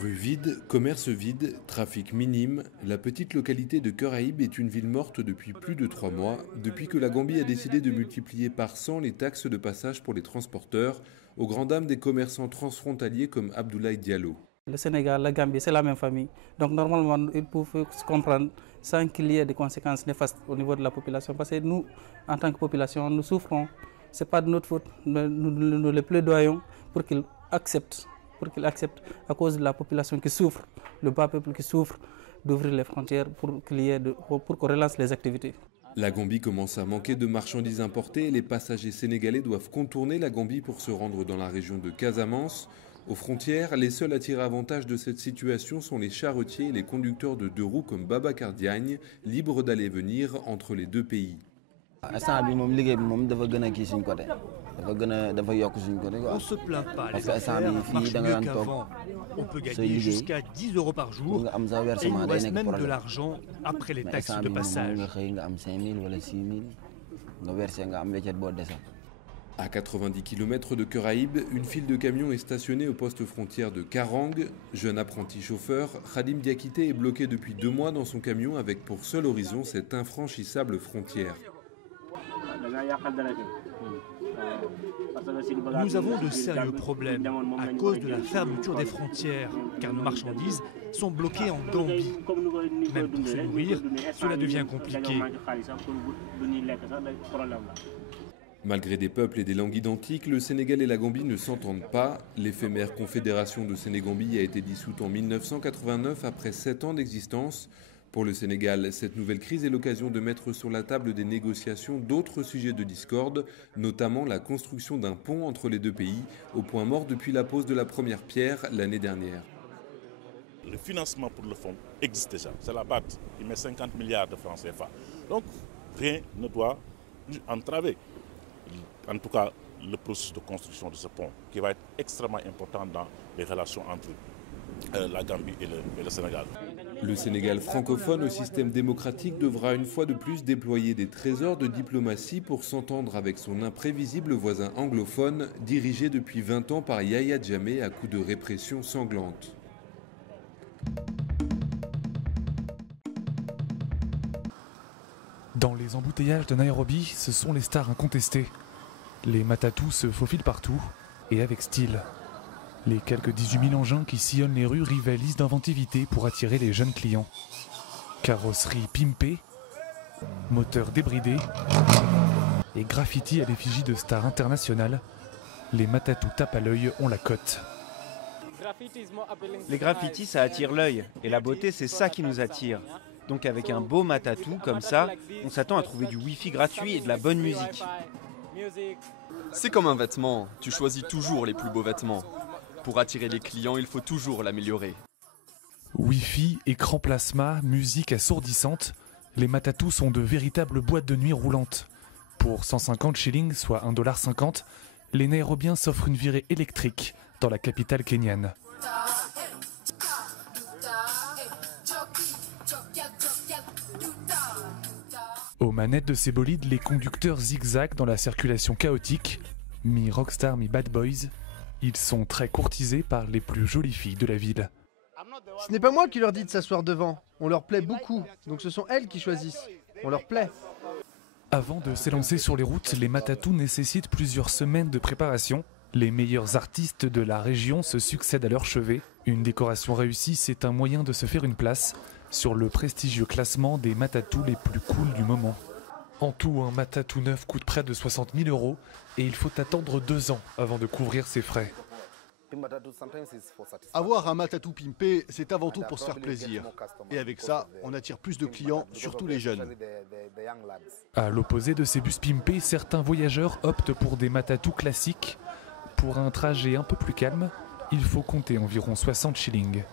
Rue vide, commerce vide, trafic minime, la petite localité de Cœuraïbe est une ville morte depuis plus de 3 mois, depuis que la Gambie a décidé de multiplier par 100 les taxes de passage pour les transporteurs, aux grandes dames des commerçants transfrontaliers comme Abdoulaye Diallo. Le Sénégal, la Gambie, c'est la même famille. Donc normalement, ils peuvent se comprendre sans qu'il y ait des conséquences néfastes au niveau de la population. Parce que nous, en tant que population, nous souffrons. Ce n'est pas de notre faute. Nous les plaidoyons pour qu'ils acceptent. À cause de la population qui souffre, le bas peuple qui souffre, d'ouvrir les frontières pour qu'on relance les activités. La Gambie commence à manquer de marchandises importées et les passagers sénégalais doivent contourner la Gambie pour se rendre dans la région de Casamance. Aux frontières, les seuls à tirer avantage de cette situation sont les charretiers et les conducteurs de 2 roues comme Babacar Diagne, libres d'aller et venir entre les 2 pays. On ne se plaint pas, les affaires marchent mieux qu'avant. On peut gagner jusqu'à 10 € par jour et il nous reste même de l'argent après les taxes de passage. À 90 km de Cœuraïbe, une file de camions est stationnée au poste frontière de Karang. Jeune apprenti chauffeur, Khadim Diakité est bloqué depuis 2 mois dans son camion avec pour seul horizon cette infranchissable frontière. Nous avons de sérieux problèmes à cause de la fermeture des frontières, car nos marchandises sont bloquées en Gambie. Même pour se nourrir, cela devient compliqué. Malgré des peuples et des langues identiques, le Sénégal et la Gambie ne s'entendent pas. L'éphémère Confédération de Sénégambie a été dissoute en 1989 après 7 ans d'existence. Pour le Sénégal, cette nouvelle crise est l'occasion de mettre sur la table des négociations d'autres sujets de discorde, notamment la construction d'un pont entre les 2 pays, au point mort depuis la pose de la première pierre l'année dernière. Le financement pour le fonds existe déjà. C'est la BAD qui met 50 milliards de francs CFA. Donc rien ne doit entraver, en tout cas, le processus de construction de ce pont, qui va être extrêmement important dans les relations entre la Gambie et le Sénégal. Le Sénégal francophone au système démocratique devra une fois de plus déployer des trésors de diplomatie pour s'entendre avec son imprévisible voisin anglophone, dirigé depuis 20 ans par Yahya Jammeh à coups de répression sanglante. Dans les embouteillages de Nairobi, ce sont les stars incontestées. Les matatous se faufilent partout, et avec style. Les quelques 18 000 engins qui sillonnent les rues rivalisent d'inventivité pour attirer les jeunes clients. Carrosserie pimpée, moteur débridé et graffiti à l'effigie de stars internationales, les matatous tapent à l'œil ont la cote. Les graffitis, ça attire l'œil, et la beauté, c'est ça qui nous attire. Donc avec un beau matatou comme ça, on s'attend à trouver du wifi gratuit et de la bonne musique. C'est comme un vêtement, tu choisis toujours les plus beaux vêtements. Pour attirer les clients, il faut toujours l'améliorer. Wi-Fi, écran plasma, musique assourdissante, les matatous sont de véritables boîtes de nuit roulantes. Pour 150 shillings, soit 1,50 $, les Nairobiens s'offrent une virée électrique dans la capitale kenyane. Aux manettes de ces bolides, les conducteurs zigzagent dans la circulation chaotique. Mi-rockstar, mi-bad boys, ils sont très courtisés par les plus jolies filles de la ville. Ce n'est pas moi qui leur dis de s'asseoir devant. On leur plaît beaucoup, donc ce sont elles qui choisissent. On leur plaît. Avant de s'élancer sur les routes, les matatous nécessitent plusieurs semaines de préparation. Les meilleurs artistes de la région se succèdent à leur chevet. Une décoration réussie, c'est un moyen de se faire une place sur le prestigieux classement des matatous les plus cool du moment. En tout, un matatou neuf coûte près de 60 000 € et il faut attendre 2 ans avant de couvrir ses frais. Avoir un matatou pimpé, c'est avant tout pour se faire plaisir. Et avec ça, on attire plus de clients, surtout les jeunes. À l'opposé de ces bus pimpés, certains voyageurs optent pour des matatous classiques. Pour un trajet un peu plus calme, il faut compter environ 60 shillings.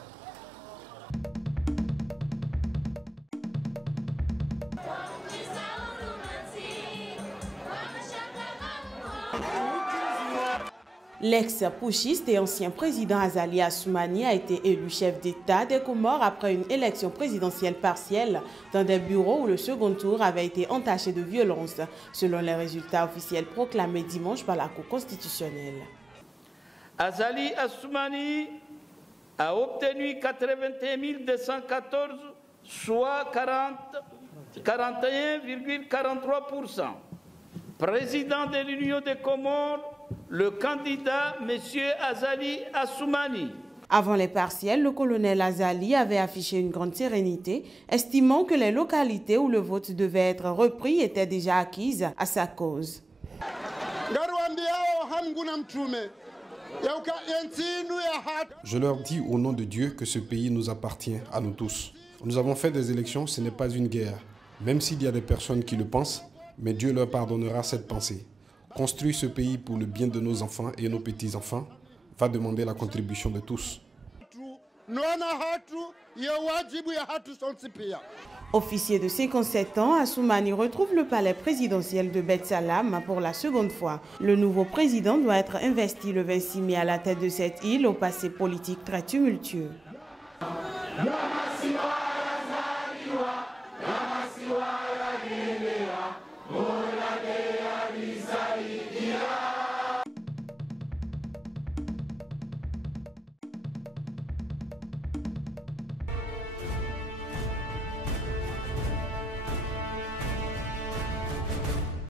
L'ex-putschiste et ancien président Azali Assoumani a été élu chef d'État des Comores après une élection présidentielle partielle dans des bureaux où le second tour avait été entaché de violence, selon les résultats officiels proclamés dimanche par la Cour constitutionnelle. Azali Assoumani a obtenu 81 214, soit 41,43%. Président de l'Union des Comores, le candidat M. Azali Assoumani. Avant les partiels, le colonel Azali avait affiché une grande sérénité, estimant que les localités où le vote devait être repris étaient déjà acquises à sa cause. Je leur dis au nom de Dieu que ce pays nous appartient, à nous tous. Nous avons fait des élections, ce n'est pas une guerre. Même s'il y a des personnes qui le pensent, mais Dieu leur pardonnera cette pensée. Construire ce pays pour le bien de nos enfants et nos petits-enfants va demander la contribution de tous. Officier de 57 ans, Assoumani retrouve le palais présidentiel de Bet Salam pour la seconde fois. Le nouveau président doit être investi le 26 mai à la tête de cette île au passé politique très tumultueux.